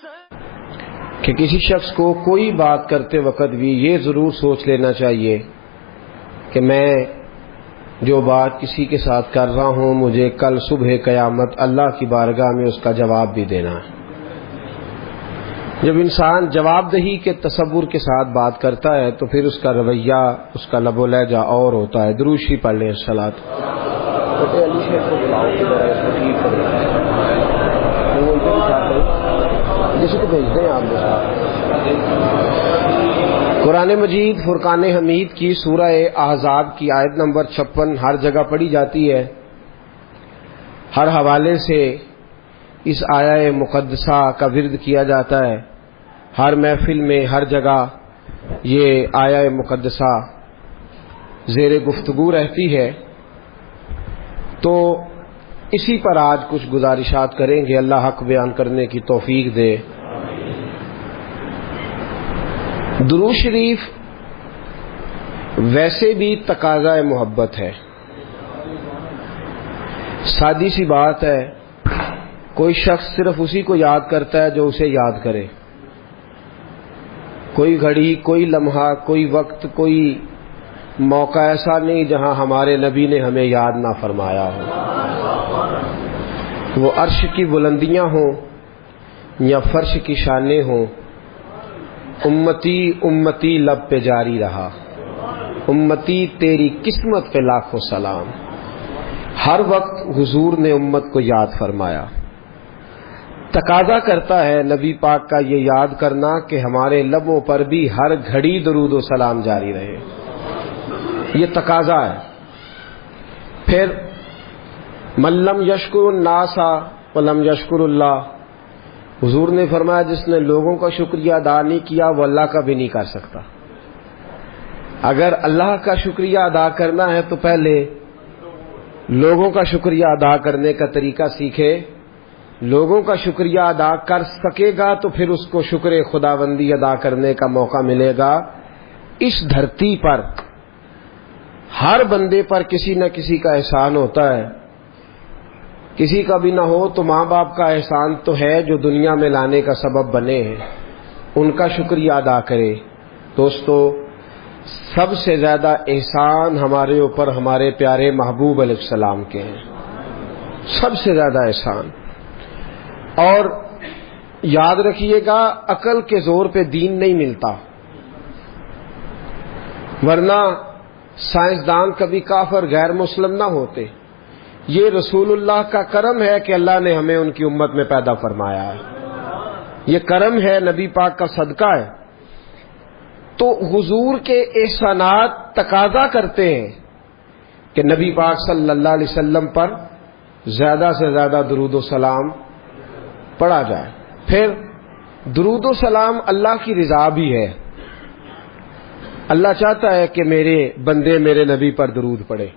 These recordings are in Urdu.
کہ کسی شخص کو کوئی بات کرتے وقت بھی یہ ضرور سوچ لینا چاہیے کہ میں جو بات کسی کے ساتھ کر رہا ہوں مجھے کل صبح قیامت اللہ کی بارگاہ میں اس کا جواب بھی دینا ہے۔ جب انسان جواب دہی کے تصور کے ساتھ بات کرتا ہے تو پھر اس کا رویہ، اس کا لب و لہجہ اور ہوتا ہے۔ درود شریف پڑھ لیں الصلاۃ۔ جیسے تو بھیج دیں آپ قرآن مجید فرقان حمید کی سورہ احزاب کی آیت نمبر 56 ہر جگہ پڑھی جاتی ہے۔ ہر حوالے سے اس آیہ مقدسہ کا ورد کیا جاتا ہے۔ ہر محفل میں ہر جگہ یہ آیہ مقدسہ زیر گفتگو رہتی ہے، تو اسی پر آج کچھ گزارشات کریں گے۔ اللہ حق بیان کرنے کی توفیق دے۔ درود شریف ویسے بھی تقاضا محبت ہے۔ سادی سی بات ہے، کوئی شخص صرف اسی کو یاد کرتا ہے جو اسے یاد کرے۔ کوئی گھڑی، کوئی لمحہ، کوئی وقت، کوئی موقع ایسا نہیں جہاں ہمارے نبی نے ہمیں یاد نہ فرمایا ہو۔ وہ عرش کی بلندیاں ہوں یا فرش کی شانیں ہوں، امتی امتی لب پہ جاری رہا، امتی تیری قسمت پہ لاکھوں سلام۔ ہر وقت حضور نے امت کو یاد فرمایا۔ تقاضا کرتا ہے نبی پاک کا یہ یاد کرنا کہ ہمارے لبوں پر بھی ہر گھڑی درود و سلام جاری رہے، یہ تقاضا ہے۔ پھر من لم یشکر الناس ولم یشکر اللہ، حضور نے فرمایا جس نے لوگوں کا شکریہ ادا نہیں کیا وہ اللہ کا بھی نہیں کر سکتا۔ اگر اللہ کا شکریہ ادا کرنا ہے تو پہلے لوگوں کا شکریہ ادا کرنے کا طریقہ سیکھے۔ لوگوں کا شکریہ ادا کر سکے گا تو پھر اس کو شکر خداوندی ادا کرنے کا موقع ملے گا۔ اس دھرتی پر ہر بندے پر کسی نہ کسی کا احسان ہوتا ہے، کسی کا بھی نہ ہو تو ماں باپ کا احسان تو ہے جو دنیا میں لانے کا سبب بنے ہیں، ان کا شکریہ ادا کرے۔ دوستو، سب سے زیادہ احسان ہمارے اوپر ہمارے پیارے محبوب علیہ السلام کے ہیں، سب سے زیادہ احسان۔ اور یاد رکھیے گا، عقل کے زور پہ دین نہیں ملتا، ورنہ سائنسدان کبھی کافر غیر مسلم نہ ہوتے۔ یہ رسول اللہ کا کرم ہے کہ اللہ نے ہمیں ان کی امت میں پیدا فرمایا ہے، یہ کرم ہے، نبی پاک کا صدقہ ہے۔ تو حضور کے احسانات تقاضا کرتے ہیں کہ نبی پاک صلی اللہ علیہ وسلم پر زیادہ سے زیادہ درود و سلام پڑھا جائے۔ پھر درود و سلام اللہ کی رضا بھی ہے۔ اللہ چاہتا ہے کہ میرے بندے میرے نبی پر درود پڑھے۔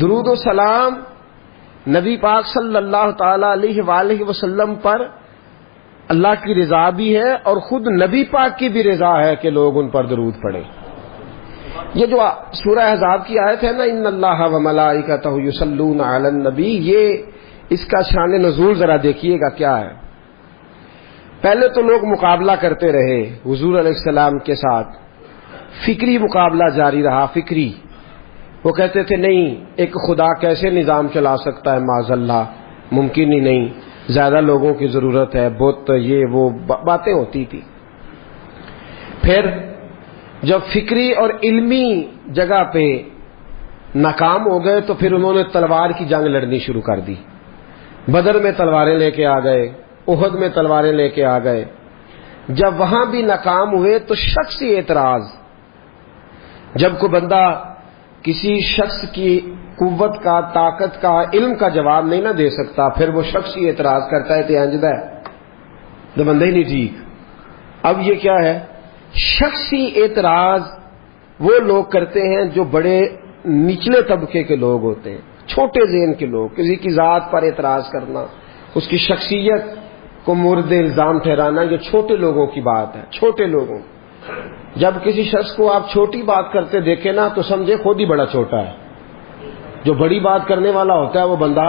درود و سلام نبی پاک صلی اللہ تعالی علیہ وآلہ وسلم پر اللہ کی رضا بھی ہے، اور خود نبی پاک کی بھی رضا ہے کہ لوگ ان پر درود پڑھیں۔ یہ جو سورہ احزاب کی آیت ہے نا، ان اللہ و ملائکتہ یصلون علی النبی، یہ اس کا شان نزول ذرا دیکھیے گا کیا ہے۔ پہلے تو لوگ مقابلہ کرتے رہے حضور علیہ السلام کے ساتھ، فکری مقابلہ جاری رہا، فکری۔ وہ کہتے تھے نہیں، ایک خدا کیسے نظام چلا سکتا ہے، معاذ اللہ، ممکن ہی نہیں، زیادہ لوگوں کی ضرورت ہے، بت یہ وہ باتیں ہوتی تھی۔ پھر جب فکری اور علمی جگہ پہ ناکام ہو گئے تو پھر انہوں نے تلوار کی جنگ لڑنی شروع کر دی۔ بدر میں تلواریں لے کے آ گئے، احد میں تلواریں لے کے آ گئے۔ جب وہاں بھی ناکام ہوئے تو شخصی اعتراض، جب کوئی بندہ کسی شخص کی قوت کا، طاقت کا، علم کا جواب نہیں نہ دے سکتا، پھر وہ شخصی اعتراض کرتا ہے تو انجدہ ہے تو بندہ ہی نہیں ٹھیک۔ اب یہ کیا ہے؟ شخصی اعتراض وہ لوگ کرتے ہیں جو بڑے نچلے طبقے کے لوگ ہوتے ہیں، چھوٹے ذہن کے لوگ، کسی کی ذات پر اعتراض کرنا، اس کی شخصیت کو مورد الزام ٹھہرانا، یہ چھوٹے لوگوں کی بات ہے، چھوٹے لوگوں۔ جب کسی شخص کو آپ چھوٹی بات کرتے دیکھیں نا تو سمجھے خود ہی بڑا چھوٹا ہے، جو بڑی بات کرنے والا ہوتا ہے وہ بندہ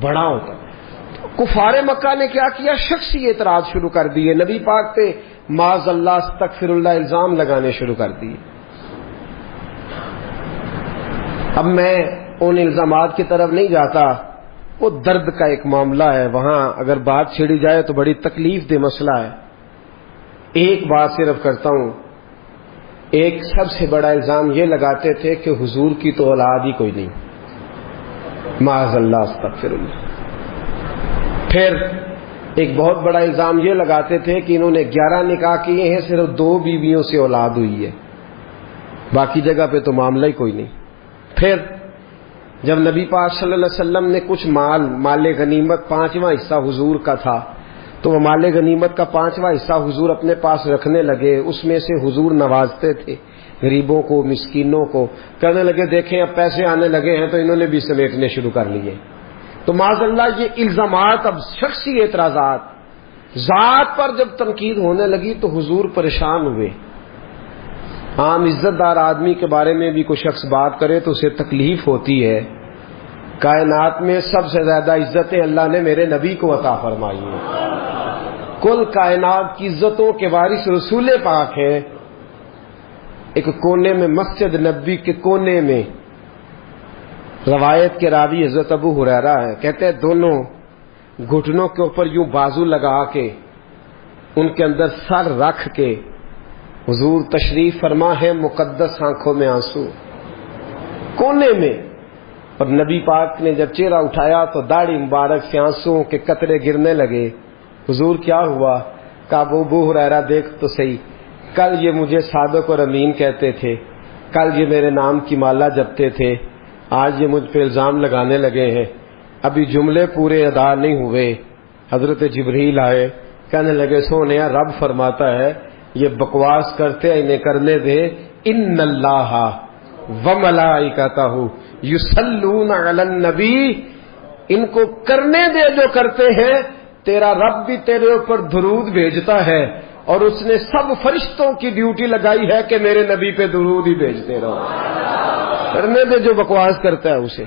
بڑا ہوتا ہے۔ کفار مکہ نے کیا کیا؟ شخصی اعتراض شروع کر دیے، نبی پاک پہ معاذ اللہ استغفر اللہ الزام لگانے شروع کر دیے۔ اب میں ان الزامات کی طرف نہیں جاتا، وہ درد کا ایک معاملہ ہے، وہاں اگر بات چھڑی جائے تو بڑی تکلیف دہ مسئلہ ہے۔ ایک بات صرف کرتا ہوں، ایک سب سے بڑا الزام یہ لگاتے تھے کہ حضور کی تو اولاد ہی کوئی نہیں، معاذ اللہ استغفر اللہ۔ پھر ایک بہت بڑا الزام یہ لگاتے تھے کہ انہوں نے 11 نکاح کیے ہیں، صرف 2 بیویوں سے اولاد ہوئی ہے، باقی جگہ پہ تو معاملہ ہی کوئی نہیں۔ پھر جب نبی پاک صلی اللہ علیہ وسلم نے کچھ مال غنیمت 5واں حصہ حضور کا تھا، تو وہ مال غنیمت کا 5واں حصہ حضور اپنے پاس رکھنے لگے، اس میں سے حضور نوازتے تھے غریبوں کو، مسکینوں کو، کہنے لگے دیکھیں اب پیسے آنے لگے ہیں تو انہوں نے بھی سمیٹنے شروع کر لیے۔ تو معاذ اللہ یہ الزامات، اب شخصی اعتراضات، ذات پر جب تنقید ہونے لگی تو حضور پریشان ہوئے۔ عام عزت دار آدمی کے بارے میں بھی کوئی شخص بات کرے تو اسے تکلیف ہوتی ہے۔ کائنات میں سب سے زیادہ عزتیں اللہ نے میرے نبی کو عطا فرمائی ہیں، کل کائنات کی عزتوں کے وارث رسول پاک ہیں۔ ایک کونے میں، مسجد نبی کے کونے میں، روایت کے راوی حضرت ابو ہریرہ ہے، کہتے ہیں دونوں گھٹنوں کے اوپر یوں بازو لگا کے، ان کے اندر سر رکھ کے حضور تشریف فرما ہے، مقدس آنکھوں میں آنسو کونے میں۔ اور نبی پاک نے جب چہرہ اٹھایا تو داڑھی مبارک سے آنسوؤں کے قطرے گرنے لگے۔ حضور کیا ہوا؟ کہا ابو ہریرہ دیکھ تو صحیح، کل یہ مجھے صادق اور امین کہتے تھے، کل یہ میرے نام کی مالا جپتے تھے، آج یہ مجھ پہ الزام لگانے لگے ہیں، ابھی جملے پورے ادا نہیں ہوئے۔ حضرت جبریل آئے، کہنے لگے سونیا رب فرماتا ہے یہ بکواس کرتے ہیں، انہیں کرنے دے، ان اللہ وملائکتہ یصلون علی النبی، ان کو کرنے دے جو کرتے ہیں، تیرا رب بھی تیرے اوپر درود بھیجتا ہے، اور اس نے سب فرشتوں کی ڈیوٹی لگائی ہے کہ میرے نبی پہ درود ہی بھیجتے رہو۔ کرنے دے جو بکواس کرتا ہے اسے،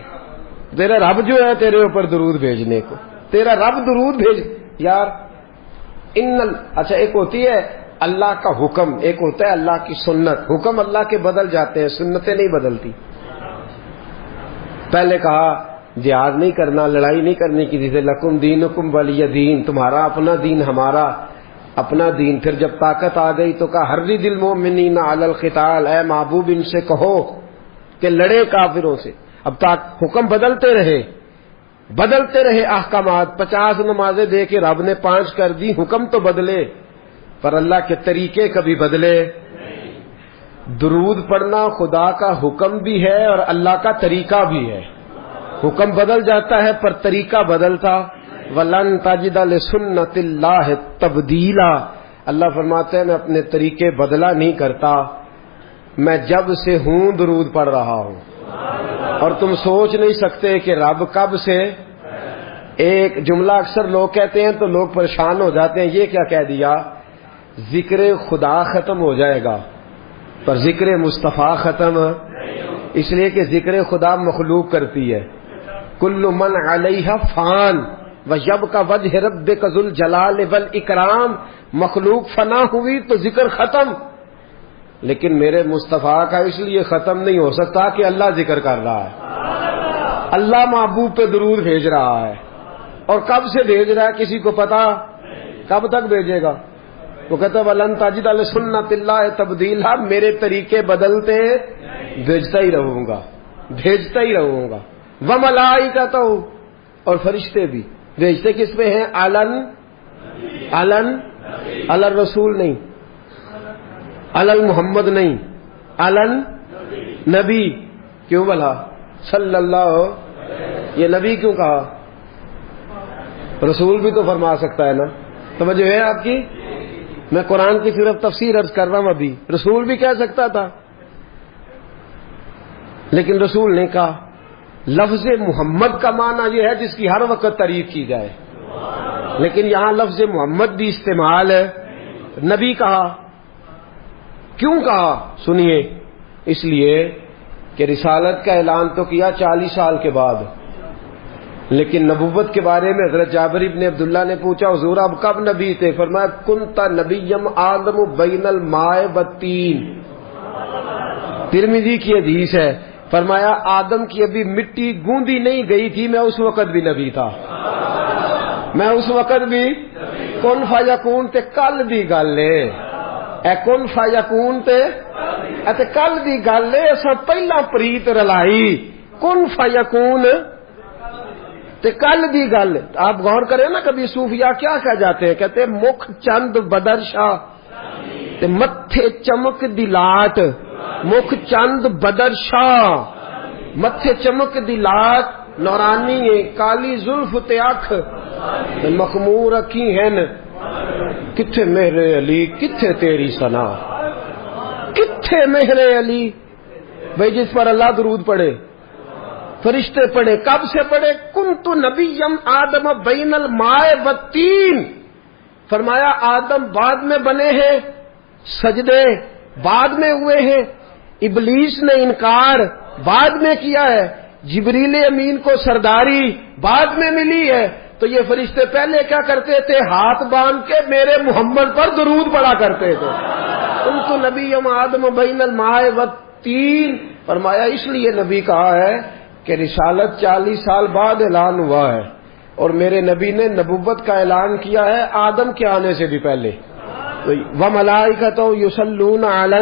تیرا رب جو ہے تیرے اوپر درود بھیجنے کو، تیرا رب درود بھیج یار۔ اچھا ایک ہوتی ہے اللہ کا حکم، ایک ہوتا ہے اللہ کی سنت۔ حکم اللہ کے بدل جاتے ہیں، سنتیں نہیں بدلتی۔ پہلے کہا جہاد نہیں کرنا، لڑائی نہیں کرنی کسی سے، لکم دینکم ولی دین، تمہارا اپنا دین ہمارا اپنا دین۔ پھر جب طاقت آ گئی تو کہا حرض المؤمنین علی القتال، اے محبوب ان سے کہو کہ لڑے کافروں سے۔ اب تک حکم بدلتے رہے احکامات، 50 نمازیں دے کے رب نے 5 کر دی، حکم تو بدلے پر اللہ کے طریقے کبھی بدلے۔ درود پڑھنا خدا کا حکم بھی ہے اور اللہ کا طریقہ بھی ہے، حکم بدل جاتا ہے پر طریقہ بدلتا۔ وَلَن تَجِدَ لِسُنَّتِ اللَّهِ تَبْدِيلًا، اللہ فرماتے ہیں میں اپنے طریقے بدلا نہیں کرتا، میں جب سے ہوں درود پڑھ رہا ہوں، اور تم سوچ نہیں سکتے کہ رب کب سے۔ ایک جملہ اکثر لوگ کہتے ہیں تو لوگ پریشان ہو جاتے ہیں، یہ کیا کہہ دیا؟ ذکر خدا ختم ہو جائے گا پر ذکر مصطفیٰ ختم، اس لیے کہ ذکر خدا مخلوق کرتی ہے۔ کل من علیہ فان ویبقی وجہ ربک ذو الجلال والاکرام، مخلوق فنا ہوئی تو ذکر ختم، لیکن میرے مصطفیٰ کا اس لیے ختم نہیں ہو سکتا کہ اللہ ذکر کر رہا ہے، اللہ محبوب پہ درود بھیج رہا ہے، اور کب سے بھیج رہا ہے کسی کو پتا؟ کب تک بھیجے گا؟ وہ کہتا ہے وَلَن تَجِدَ لِسُنَّتِ اللَّهِ تَبْدِيلًا، میرے طریقے بدلتے بھیجتا ہی رہوں گا۔ وَمَلَائِکَتُهُ، اور فرشتے بھی بھیجتے کس پہ ہیں؟ علن الرسول نہیں، علن محمد نہیں، علن نبی۔ کیوں بھلا صلی اللہ، یہ نبی کیوں کہا؟ رسول بھی تو فرما سکتا ہے نا، توجہ ہے آپ کی؟ میں قرآن کی صرف تفسیر عرض کر رہا ہوں، ابھی رسول بھی کہہ سکتا تھا لیکن رسول نے کہا۔ لفظ محمد کا معنی یہ ہے جس کی ہر وقت تعریف کی جائے، لیکن یہاں لفظ محمد بھی استعمال ہے، نبی کہا۔ کیوں کہا؟ سنیے، اس لیے کہ رسالت کا اعلان تو کیا 40 سال کے بعد، لیکن نبوت کے بارے میں حضرت جابر ابن عبداللہ نے پوچھا حضور آپ کب نبی تھے؟ فرمایا کنت نبیم آدم بین الماء والطین. ترمذی کی حدیث ہے. فرمایا آدم کی ابھی مٹی گوندی نہیں گئی تھی، میں اس وقت بھی نبی تھا. میں اس وقت بھی کن فیکون تے کل دی گل ہے. اے کن فیکون تے کل دی گل ہے. اساں پہلا پریت رلائی کن فیکون تے کل دی گل. آپ غور کریں نا، کبھی صوفیاء کیا کہہ جاتے ہیں؟ کہتے ہیں مکھ چند بدر شاہ تے متھے چمک دی لاٹ. مکھ چند بدر شاہ متھے چمک دی لاٹ نورانی ہے. کالی زلف تے اکھ تے مخمور اکھی ہیں. کتھے میرے علی کتھے تیری ثنا، کتھے میرے علی. بھائی جس پر اللہ درود پڑھے فرشتے پڑھے. کب سے پڑھے؟ کنت نبیم آدم بین الماء والطین. فرمایا آدم بعد میں بنے ہیں، سجدے بعد میں ہوئے ہیں، ابلیس نے انکار بعد میں کیا ہے، جبریل امین کو سرداری بعد میں ملی ہے. تو یہ فرشتے پہلے کیا کرتے تھے؟ ہاتھ باندھ کے میرے محمد پر درود پڑا کرتے تھے. کنت نبیم آدم بین الماء والطین. فرمایا اس لیے نبی کہا ہے کہ رسالت 40 سال بعد اعلان ہوا ہے، اور میرے نبی نے نبوت کا اعلان کیا ہے آدم کے آنے سے بھی پہلے. وَمَلَائِكَتُ يُصَلُّونَ عَلَى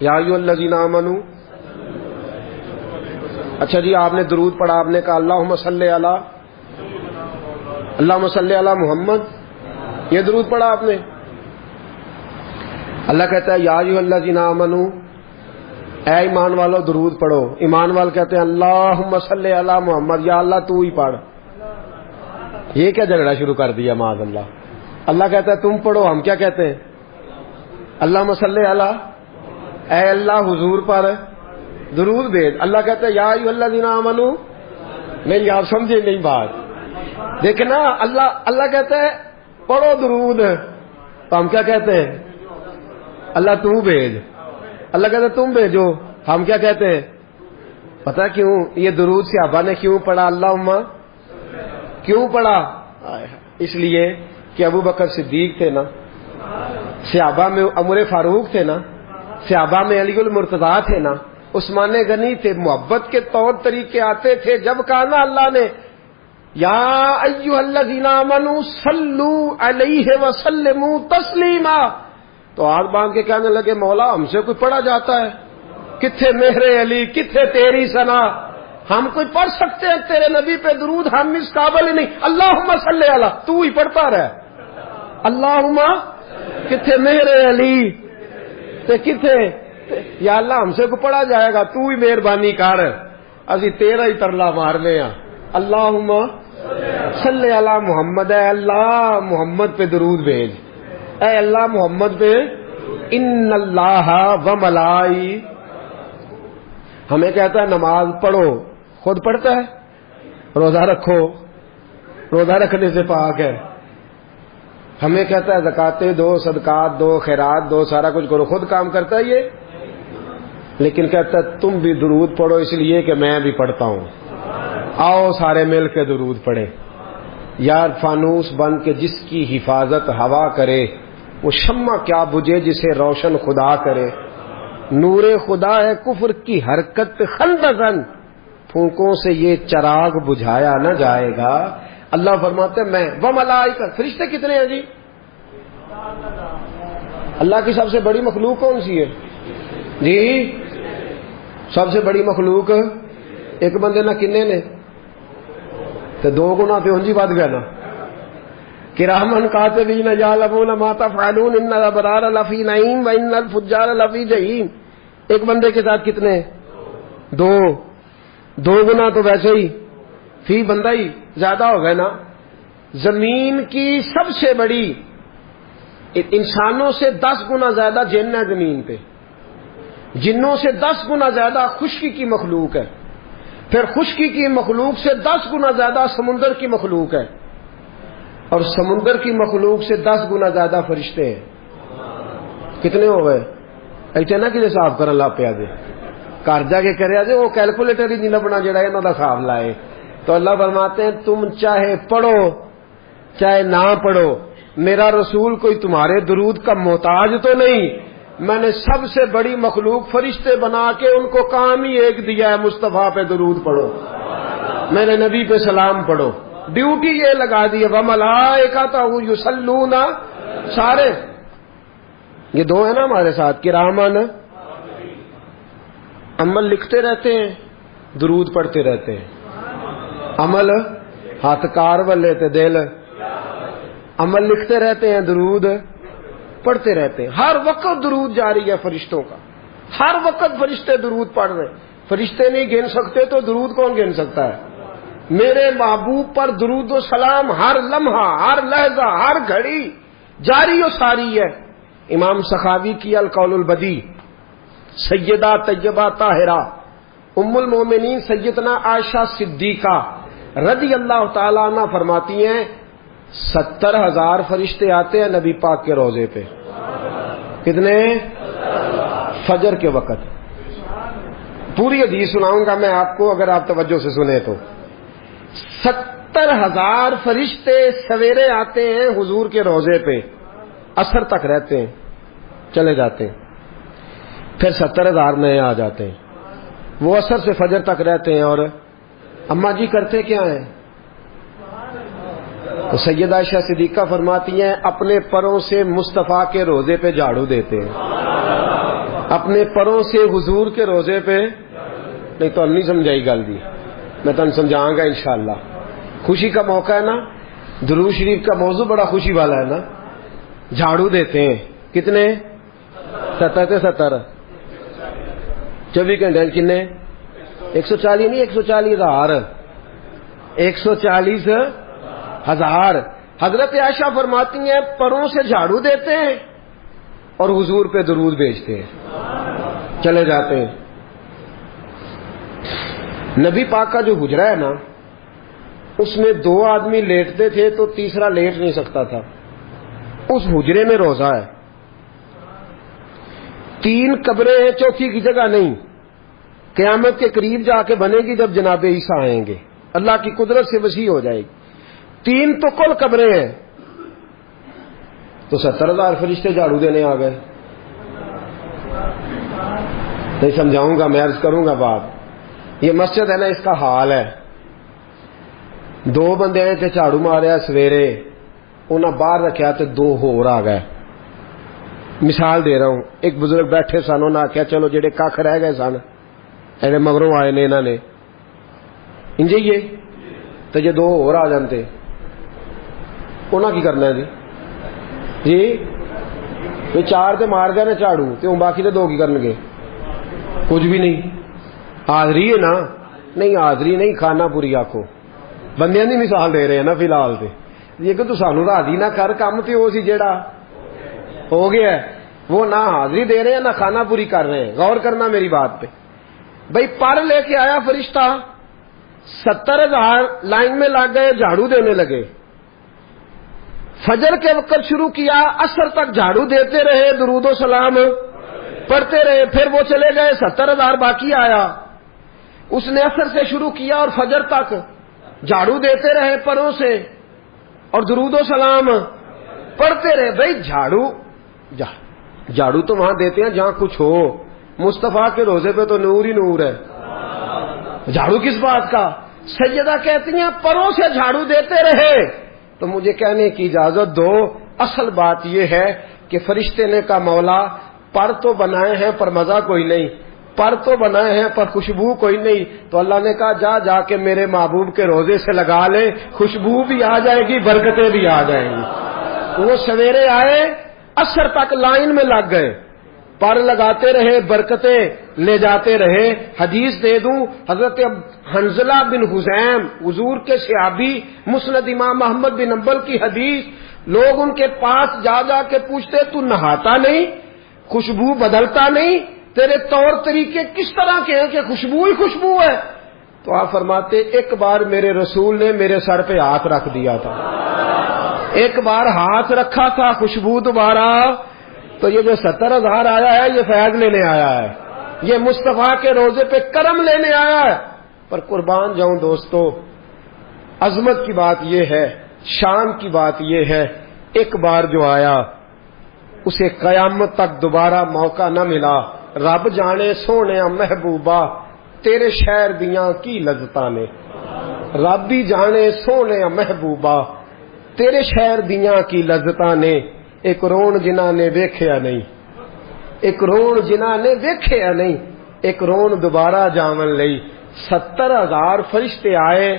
یا ایھا الذین آمنوا. اچھا جی، آپ نے درود پڑھا، آپ نے کہا اللہم صلی علی محمد، یہ درود پڑھا آپ نے. اللہ کہتا ہے یا ایھا الذین آمنوا، اے ایمان والو درود پڑھو. ایمان وال کہتے ہیں اللہم صلی علی محمد، یا اللہ تو ہی پڑھ. یہ کیا جھگڑا شروع کر دیا معاذ اللہ. اللہ کہتا ہے تم پڑھو، ہم کیا کہتے ہیں؟ اللہم صلی علی، اے اللہ حضور پر درود بھیج. اللہ کہتا ہے یا ایھا الذین آمنوا. نہیں، آپ سمجھے نہیں بات. دیکھنا، اللہ کہتا ہے پڑھو درود، تو ہم کیا کہتے ہیں؟ اللہ تو بھیج. اللہ کہتا ہے تم بھیجو، ہم کیا کہتے ہیں؟ پتہ کیوں یہ درود صحابہ نے کیوں پڑھا؟ اللہم کیوں پڑھا؟ اس لیے کہ ابو بکر صدیق تھے نا، صحابہ میں عمر فاروق تھے نا، صحابہ میں علی المرتضیٰ تھے نا، عثمان غنی تھے. محبت کے طور طریقے آتے تھے. جب کہا نا اللہ نے یا ایھا الذین آمنوا صلوا علیہ وسلموا تسلیما، تو ہاتھ باندھ کے کہنے لگے مولا ہم سے کوئی پڑھا جاتا ہے؟ کتھے میرے علی کتھے تیری ثنا. ہم کوئی پڑھ سکتے ہیں تیرے نبی پہ درود؟ ہم اس قابل ہی نہیں. اللہم صلی علی، تو ہی پڑھتا رہ. اللہم کتھے میرے علی تے کتھے یا اللہ ہم سے کو پڑھا جائے گا، تو ہی مہربانی کر، اسی تیرا ہی ترلا مارنے ہاں. اللہم صلی علی محمد، اے اللہ محمد پہ درود بھیج. اے اللہ محمد پہ. ان اللہ و ملائی، ہمیں کہتا ہے نماز پڑھو، خود پڑھتا ہے. روزہ رکھو، روزہ رکھنے سے پاک ہے. ہمیں کہتا ہے زکاتیں دو، صدقات دو، خیرات دو، سارا کچھ کرو، خود کام کرتا ہے یہ. لیکن کہتا ہے تم بھی درود پڑھو اس لیے کہ میں بھی پڑھتا ہوں. آؤ سارے مل کے درود پڑھے. یار فانوس بن کے جس کی حفاظت ہوا کرے، وہ شمع کیا بجھے جسے روشن خدا کرے. نور خدا ہے کفر کی حرکت خندقن، پھونکوں سے یہ چراغ بجھایا نہ جائے گا. اللہ فرماتے ہیں میں وملائکہ. فرشتے کتنے ہیں جی؟ اللہ کی سب سے بڑی مخلوق کون سی ہے جی؟ سب سے بڑی مخلوق ایک بندے نہ کنے نے تو 2 گنا تو ہنجی بد گیا نا. کرامن کاتبین یعلمون ما تفعلون ان الابرار لفی نعیم وان الفجار لفی جحیم. ایک بندے کے ساتھ کتنے؟ 2 گنا تو ویسے ہی فی بندہ ہی زیادہ ہو گئے نا. زمین کی سب سے بڑی، انسانوں سے 10 گنا زیادہ جن ہے زمین پہ، جنوں سے 10 گنا زیادہ خشکی کی مخلوق ہے، پھر خشکی کی مخلوق سے 10 گنا زیادہ سمندر کی مخلوق ہے، اور سمندر کی مخلوق سے 10 گنا زیادہ فرشتے ہیں. کتنے ہو گئے؟ ایسے نہ کہ حساب کرن لا پیا جے، گھر جا کے کریا جے وہ کیلکولیٹر ہی نہیں لبنا جڑا انہاں دا حساب لائے. تو اللہ فرماتے ہیں تم چاہے پڑھو چاہے نہ پڑھو، میرا رسول کوئی تمہارے درود کا محتاج تو نہیں، میں نے سب سے بڑی مخلوق فرشتے بنا کے ان کو کام ہی ایک دیا ہے، مصطفیٰ پہ درود پڑھو، میرے نبی پہ سلام پڑھو، ڈیوٹی یہ لگا دی ہے وَمَلَائِکَتُهُ یُصَلُّونَ، سارے یہ دو ہیں نا ہمارے ساتھ، کرامن عمل لکھتے رہتے ہیں، درود پڑھتے رہتے ہیں، عمل ہاتھ کار والے تے دل، عمل لکھتے رہتے ہیں، درود پڑھتے رہتے ہیں، ہر وقت درود جاری ہے فرشتوں کا، ہر وقت فرشتے درود پڑھ رہے ہیں، فرشتے نہیں گن سکتے تو درود کون گن سکتا ہے؟ میرے محبوب پر درود و سلام ہر لمحہ، ہر لحظہ، ہر گھڑی جاری و ساری ہے۔ امام سخاوی کی القول البدی، سیدہ طیبہ طاہرہ ام المومنین سیدنا عائشہ صدیقہ رضی اللہ تعالیٰ عنہ فرماتی ہیں 70,000 فرشتے آتے ہیں نبی پاک کے روضے پہ۔ کتنے؟ فجر کے وقت۔ پوری حدیث سناؤں گا میں آپ کو اگر آپ توجہ سے سنیں تو۔ 70,000 فرشتے سویرے آتے ہیں حضور کے روضے پہ، عصر تک رہتے ہیں، چلے جاتے ہیں، پھر 70,000 نئے آ جاتے ہیں، وہ عصر سے فجر تک رہتے ہیں، اور اماں جی کرتے کیا ہیں؟ تو سیدہ عائشہ صدیقہ فرماتی ہیں اپنے پروں سے مصطفیٰ کے روضے پہ جھاڑو دیتے ہیں، اپنے پروں سے حضور کے روضے پہ، نہیں تو نہیں سمجھائی گل دی، میں تم سمجھاؤں گا انشاءاللہ۔ خوشی کا موقع ہے نا، درود شریف کا موضوع بڑا خوشی والا ہے نا، جھاڑو دیتے ہیں، کتنے؟ 70 24 گھنٹے کنے؟ 140 نہیں، 140,000، 140,000۔ حضرت عائشہ فرماتی ہیں پروں سے جھاڑو دیتے ہیں اور حضور پہ درود بھیجتے ہیں، چلے جاتے ہیں۔ نبی پاک کا جو حجرہ ہے نا، اس میں 2 آدمی لیٹتے تھے تو تیسرا لیٹ نہیں سکتا تھا، اس حجرے میں روزہ ہے، 3 قبریں ہیں، چوتھی کی جگہ نہیں، قیامت کے قریب جا کے بنے گی جب جناب عیسیٰ آئیں گے، اللہ کی قدرت سے وسیع ہو جائے گی، 3 تو کل قبریں ہیں، تو 70,000 فرشتے جھاڑو دینے آ گئے۔ نہیں سمجھاؤں گا، میں عرض کروں گا بات، یہ مسجد ہے نا، اس کا حال ہے، 2 بندے ہیں کہ جھاڑو ماریا سویرے، انہیں باہر رکھا تو 2 ہور آ گئے۔ مثال دے رہا ہوں، ایک بزرگ بیٹھے سن، انہوں نے آخیا چلو جڑے کھ رہ گئے سن ایڈے مگروں آئے نے انہوں نے انجے تو جے 2 ہور آ جانتے انہاں کی کرنا ہے جی 4 تے مار گئے نا جھاڑو تے باقی تے 2 کی کرن گے؟ کچھ بھی نہیں، حاضری ہے نا، نہیں حاضری نہیں، کھانا پوری آکھو، بندیاں دی مثال دے رہے ہیں نا فی الحال تے، یہ کہ تو سانو راضی نہ کر کام تے وہ سی جیڑا ہو گیا ہے، وہ نہ حاضری دے رہے ہیں نہ کھانا پوری کر رہے ہیں۔ غور کرنا میری بات پہ، بھائی پر لے کے آیا فرشتہ، 70,000 لائن میں لگ گئے، جھاڑو دینے لگے، فجر کے وقت شروع کیا، عصر تک جھاڑو دیتے رہے، درود و سلام پڑھتے رہے، پھر وہ چلے گئے، 70,000 باقی آیا، اس نے عصر سے شروع کیا اور فجر تک جھاڑو دیتے رہے پروں سے اور درود و سلام پڑھتے رہے۔ بھائی جھاڑو تو وہاں دیتے ہیں جہاں کچھ ہو، مصطفیٰ کے روزے پہ تو نور ہی نور ہے، جھاڑو کس بات کا؟ سیدہ کہتی ہیں پروں سے جھاڑو دیتے رہے۔ تو مجھے کہنے کی اجازت دو، اصل بات یہ ہے کہ فرشتے نے کہا مولا پر تو بنائے ہیں پر مزہ کوئی نہیں، پر تو بنائے ہیں پر خوشبو کوئی نہیں، تو اللہ نے کہا جا کے میرے محبوب کے روزے سے لگا لے، خوشبو بھی آ جائے گی، برکتیں بھی آ جائیں گی۔ وہ سویرے آئے، عصر تک لائن میں لگ گئے، پر لگاتے رہے، برکتیں لے جاتے رہے۔ حدیث دے دوں، حضرت حنظلہ بن حزیم حضور کے صحابی، مسند امام محمد بن حنبل کی حدیث، لوگ ان کے پاس جا کے پوچھتے تو نہاتا نہیں، خوشبو بدلتا نہیں، تیرے طور طریقے کس طرح کے ہیں کہ خوشبو ہی خوشبو ہے؟ تو آپ فرماتے ایک بار میرے رسول نے میرے سر پہ ہاتھ رکھ دیا تھا، ایک بار ہاتھ رکھا تھا، خوشبو دوبارہ۔ تو یہ جو 70,000 آیا ہے یہ فیض لینے آیا ہے، یہ مصطفیٰ کے روزے پہ کرم لینے آیا ہے۔ پر قربان جاؤں دوستو، عظمت کی بات یہ ہے، شان کی بات یہ ہے، ایک بار جو آیا اسے قیامت تک دوبارہ موقع نہ ملا۔ رب جانے سونے محبوبہ تیرے شہر دیاں کی لذتاں نے، رب بھی جانے سونے محبوبہ تیرے شہر دیاں کی لذتاں نے، ایک رون جنہاں نے ویکھیا نہیں، ایک رون جنہاں نے ویکھیا نہیں، ایک رون دوبارہ جاون لئی۔ 70,000 فرشتے آئے،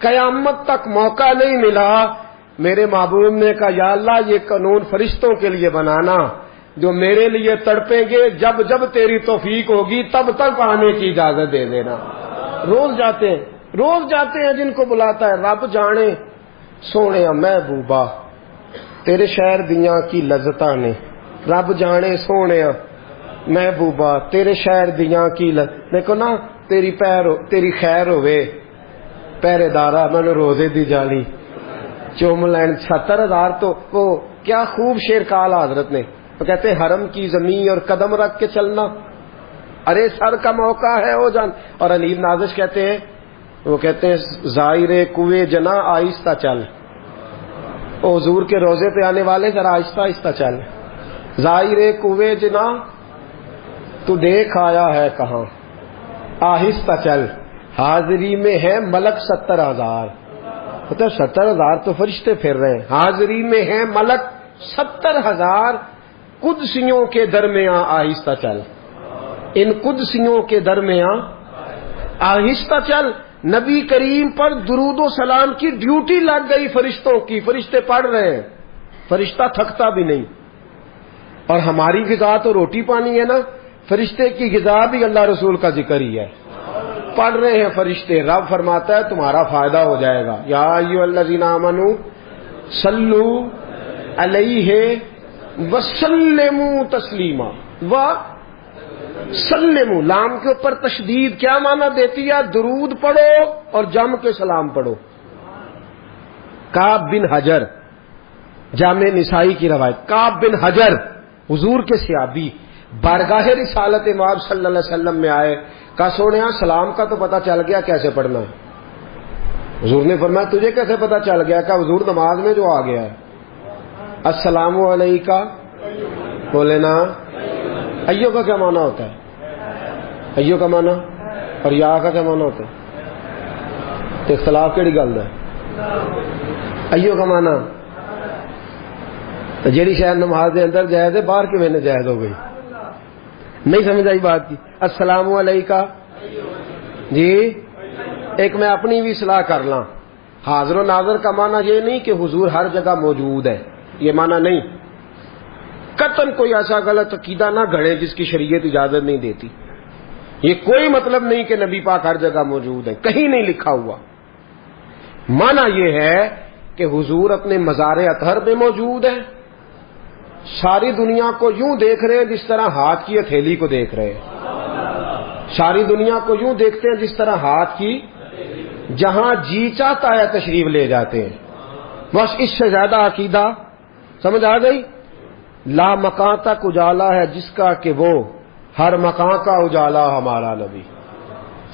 قیامت تک موقع نہیں ملا۔ میرے محبوب نے کہا یا اللہ یہ قانون فرشتوں کے لیے بنانا جو میرے لیے تڑپیں گے، جب جب تیری توفیق ہوگی تب تک آنے کی اجازت دے دینا۔ روز جاتے ہیں جن کو بلاتا ہے۔ رب جانے سونے محبوبہ تیرے شہر دیاں کی لذتاں نے، رب جانے سونے محبوبہ تیرے شہر دیاں کی دیکھو نا، تیری خیر ہوئے پہرے دارا میں نے روزے دی جالی چوم لین۔ 70,000 تو وہ کیا خوب شیر کہا حضرت نے، وہ کہتے ہیں حرم کی زمین اور قدم رکھ کے چلنا، ارے سر کا موقع ہے ہو جان۔ اور انیب نازش کہتے ہیں، وہ کہتے ہیں زائر کوے جنا آہستہ چل، او حضور کے روزے پہ آنے والے ذرا آہستہ آہستہ چل۔ زائر کوے جنا تو دیکھ آیا ہے کہاں، آہستہ چل، حاضری میں ہے ملک 70,000۔ پتہ 70,000 تو فرشتے پھر رہے ہیں، حاضری میں ہے ملک 70,000۔ قدسیوں کے درمیان آہستہ چل، ان قدسیوں کے درمیان آہستہ چل۔ نبی کریم پر درود و سلام کی ڈیوٹی لگ گئی فرشتوں کی، فرشتے پڑھ رہے ہیں، فرشتہ تھکتا بھی نہیں۔ اور ہماری غذا تو روٹی پانی ہے نا، فرشتے کی غذا بھی اللہ رسول کا ذکر ہی ہے، پڑھ رہے ہیں فرشتے۔ رب فرماتا ہے تمہارا فائدہ ہو جائے گا، یا ایھا الذین آمنوا صلو علیہ وسلموا تسلیما۔ وسلموا لام کے اوپر تشدید کیا معنی دیتی ہے؟ درود پڑھو اور جم کے سلام پڑھو۔ کعب بن حجر، جامع نسائی کی روایت، کعب بن حجر حضور کے صحابی بارگاہ رسالت مآب صلی اللہ علیہ وسلم میں آئے، کہا سونیا سلام کا تو پتہ چل گیا کیسے پڑھنا ہے۔ حضور نے فرمایا تجھے کیسے پتہ چل گیا؟ کہا حضور نماز میں جو آ گیا ہے، السلام علیکہ بولے نا۔ ایو کا کیا معنی ہوتا ہے؟ ایو کا معنی اور یا کا کیا معنی ہوتا ہے؟ تو اختلاف کیڑی گل ہے؟ ایو کا معنی تو جیڑی شاید نماز دے اندر جائز ہے باہر کیوں میں جائز ہو گئی؟ نہیں سمجھ آئی بات کی؟ السلام علیکہ جی، ایک میں اپنی بھی اصلاح کر لاں، حاضر و ناظر کا معنی یہ نہیں کہ حضور ہر جگہ موجود ہے، یہ معنی نہیں۔ قطعاً کوئی ایسا غلط عقیدہ نہ گھڑے جس کی شریعت اجازت نہیں دیتی۔ یہ کوئی مطلب نہیں کہ نبی پاک ہر جگہ موجود ہے، کہیں نہیں لکھا ہوا۔ معنی یہ ہے کہ حضور اپنے مزار اطہر میں موجود ہے، ساری دنیا کو یوں دیکھ رہے ہیں جس طرح ہاتھ کی ہتھیلی کو دیکھ رہے ہیں، ساری دنیا کو یوں دیکھتے ہیں جس طرح ہاتھ کی، جہاں جی چاہتا ہے تشریف لے جاتے ہیں۔ بس اس سے زیادہ عقیدہ سمجھ آ گئی؟ لا مکان تک اجالا ہے جس کا کہ وہ ہر مکان کا اجالا ہمارا نبی،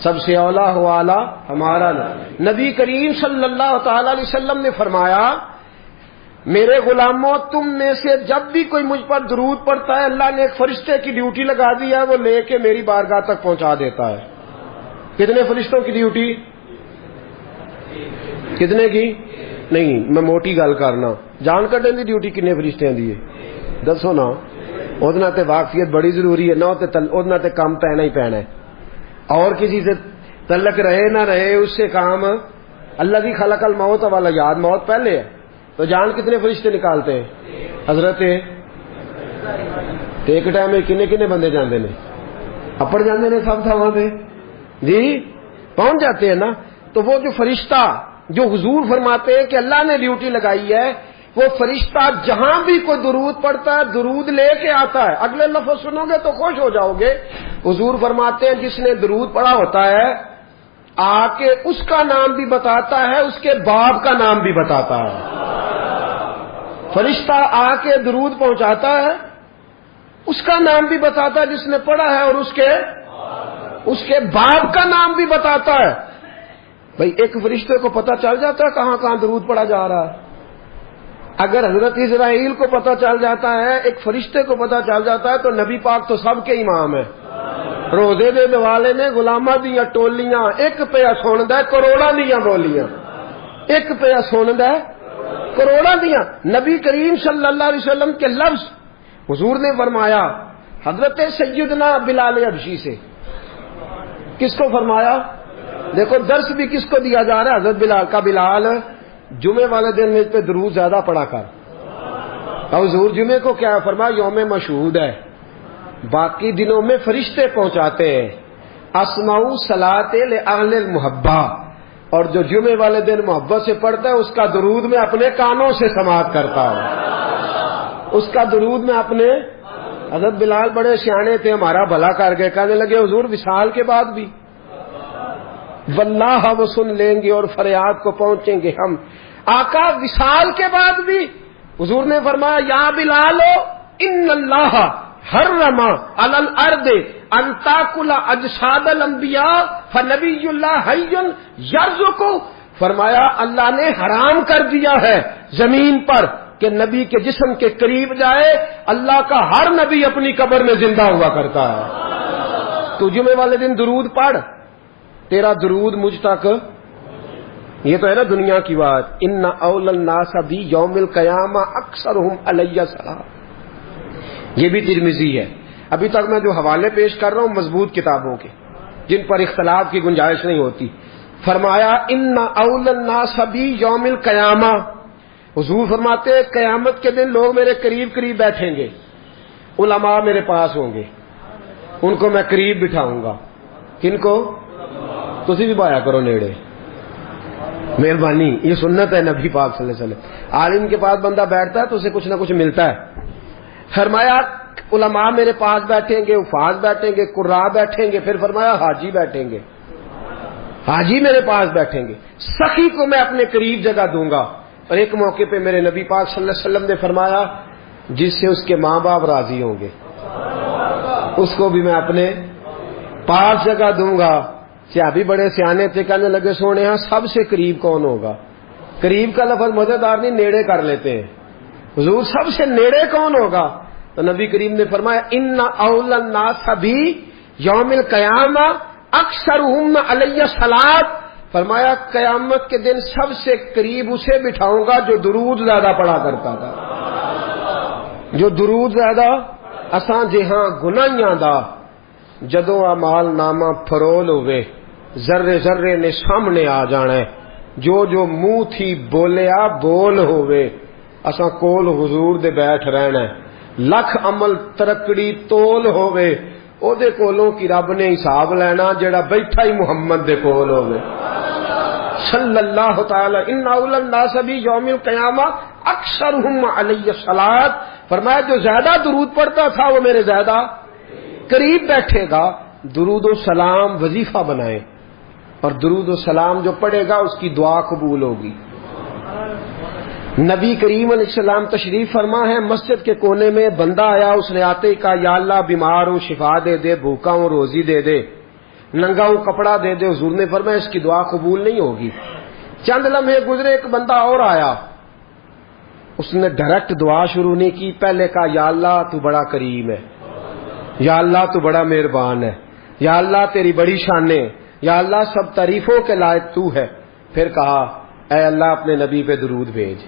سب سے اولا ہو اعلیٰ ہمارا نبی۔ نبی کریم صلی اللہ تعالی علیہ وسلم نے فرمایا میرے غلاموں تم میں سے جب بھی کوئی مجھ پر درود پڑتا ہے اللہ نے ایک فرشتے کی ڈیوٹی لگا دی ہے، وہ لے کے میری بارگاہ تک پہنچا دیتا ہے۔ کتنے فرشتوں کی ڈیوٹی؟ کتنے کی؟ نہیں میں موٹی گل کرنا، جان کٹنے دی ڈیوٹی کنے فرشتیاں دی ہے دسو نا؟ ادنا تے واقفیت بڑی ضروری ہے نا، ادنا تے کام پینا ہی پینا ہے، اور کسی سے تعلق رہے نہ رہے اس سے کام۔ اللہ کی خلق الموت والا یاد، موت پہلے ہے تو جان کتنے فرشتے نکالتے ہیں؟ حضرت ایک ٹائم میں کنے کنے بندے جاندے نے؟ اپڑ جاندے نے سب تھاواں تے جی پہنچ جاتے ہیں نا۔ تو وہ جو فرشتہ جو حضور فرماتے ہیں کہ اللہ نے ڈیوٹی لگائی ہے، وہ فرشتہ جہاں بھی کوئی درود پڑتا ہے درود لے کے آتا ہے۔ اگلے لفظ سنو گے تو خوش ہو جاؤ گے۔ حضور فرماتے ہیں جس نے درود پڑھا ہوتا ہے آ کے اس کا نام بھی بتاتا ہے، اس کے باپ کا نام بھی بتاتا ہے۔ فرشتہ آ کے درود پہنچاتا ہے، اس کا نام بھی بتاتا ہے جس نے پڑھا ہے، اور اس کے باپ کا نام بھی بتاتا ہے۔ بھائی ایک فرشتے کو پتہ چل جاتا ہے کہاں کہاں درود پڑا جا رہا ہے؟ اگر حضرت اسرائیل کو پتہ چل جاتا ہے، ایک فرشتے کو پتہ چل جاتا ہے، تو نبی پاک تو سب کے امام ہے۔ روزے دے والے نے غلاماں دیاں ٹولیاں، ایک پیا سندا ہے کروڑاں دیاں بولیاں، ایک پیا سندا ہے کروڑاں دیاں۔ نبی کریم صلی اللہ علیہ وسلم کے لفظ حضور نے فرمایا حضرت سیدنا بلال حبشی سے، کس کو فرمایا؟ دیکھو درس بھی کس کو دیا جا رہا ہے؟ حضرت بلال کا۔ بلال جمعے والے دن مجھ پہ درود زیادہ پڑھا کر۔ اور حضور جمعے کو کیا فرمایا؟ یوم مشہود ہے، باقی دنوں میں فرشتے پہنچاتے ہیں۔ اسمعوا صلاۃ لأہل المحبہ، اور جو جمعے والے دن محبت سے پڑھتا ہے اس کا درود میں اپنے کانوں سے سماعت کرتا ہوں، اس کا درود میں اپنے۔ حضرت بلال بڑے سیانے تھے، ہمارا بھلا کر کے کہنے لگے حضور وصال کے بعد بھی؟ واللہ وہ سن لیں گے اور فریاد کو پہنچیں گے ہم۔ آقا وصال کے بعد بھی؟ حضور نے فرمایا یا بلال ان اللہ حرم علی الارض ان تاکل اجساد الانبیاء فنبی اللہ حی یرزق، فرمایا اللہ نے حرام کر دیا ہے زمین پر کہ نبی کے جسم کے قریب جائے، اللہ کا ہر نبی اپنی قبر میں زندہ ہوا کرتا ہے۔ تو جمعے والے دن درود پڑھ، تیرا درود مجھ تک، یہ تو ہے نا دنیا کی بات۔ ان اول الناس بی یوم القیامہ اکثرہم علی الصلاۃ، یہ بھی ترمذی ہے۔ ابھی تک میں جو حوالے پیش کر رہا ہوں مضبوط کتابوں کے، جن پر اختلاف کی گنجائش نہیں ہوتی۔ فرمایا ان اول الناس بی یوم القیامہ، حضور فرماتے ہیں قیامت کے دن لوگ میرے قریب قریب بیٹھیں گے، علماء میرے پاس ہوں گے، ان کو میں قریب بٹھاؤں گا۔ کن کو؟ تسی بھی بایا کرو نیڑے، مہربانی، یہ سنت ہے نبی پاک صلی اللہ علیہ وسلم۔ عالم کے پاس بندہ بیٹھتا ہے تو اسے کچھ نہ کچھ ملتا ہے۔ فرمایا علماء میرے پاس بیٹھیں گے، حفاظ بیٹھیں گے، قراء بیٹھیں گے، پھر فرمایا حاجی بیٹھیں گے، حاجی میرے پاس بیٹھیں گے، سخی کو میں اپنے قریب جگہ دوں گا۔ اور ایک موقع پہ میرے نبی پاک صلی اللہ علیہ وسلم نے فرمایا جس سے اس کے ماں باپ راضی ہوں گے اس کو بھی میں اپنے پاس جگہ دوں گا۔ صحابی بڑے سیانے تھے، کہنے لگے سونے ہاں سب سے قریب کون ہوگا؟ قریب کا لفظ مزیدار نہیں، نیڑے کر لیتے ہیں۔ حضور سب سے نیڑے کون ہوگا؟ تو نبی کریم نے فرمایا ان اول الناس بی یوم القیامہ اکثرہم علی الصلاۃ، فرمایا قیامت کے دن سب سے قریب اسے بٹھاؤں گا جو درود زیادہ پڑھا کرتا تھا، جو درود زیادہ۔ اساں جہاں گناہیاں دا جدوں اعمال نامہ فرول ہوئے، ذرے ذرے نے سامنے آ جانا ہے، جو جو منہ تھی بولیا بول ہوئے، اساں کول حضور دے بیٹھ رہنا ہے۔ لکھ عمل ترکڑی تول ہوئے، او دے کولوں کی رب نے حساب لینا جڑا بیٹھا ہی محمد دے کول ہوئے صلی اللہ تعالی۔ ان اول الناس بی یوم القیامہ اکثرہم علی الصلاۃ، فرمایا جو زیادہ درود پڑھتا تھا وہ میرے زیادہ قریب بیٹھے گا۔ درود و سلام وظیفہ بنائے، اور درود و سلام جو پڑھے گا اس کی دعا قبول ہوگی۔ نبی کریم علیہ السلام تشریف فرما ہے، مسجد کے کونے میں بندہ آیا، اس نے آتے ہی کہا یا اللہ بیمار ہوں شفا دے دے، بھوکا ہوں روزی دے دے، ننگا ہوں کپڑا دے دے۔ حضور نے فرمایا اس کی دعا قبول نہیں ہوگی۔ چند لمحے گزرے، ایک بندہ اور آیا، اس نے ڈائریکٹ دعا شروع نہیں کی، پہلے کہا یا اللہ تو بڑا کریم ہے، یا اللہ تو بڑا مہربان ہے، یا اللہ تیری بڑی شانیں، یا اللہ سب تعریفوں کے لائق تو ہے۔ پھر کہا اے اللہ اپنے نبی پہ درود بھیج۔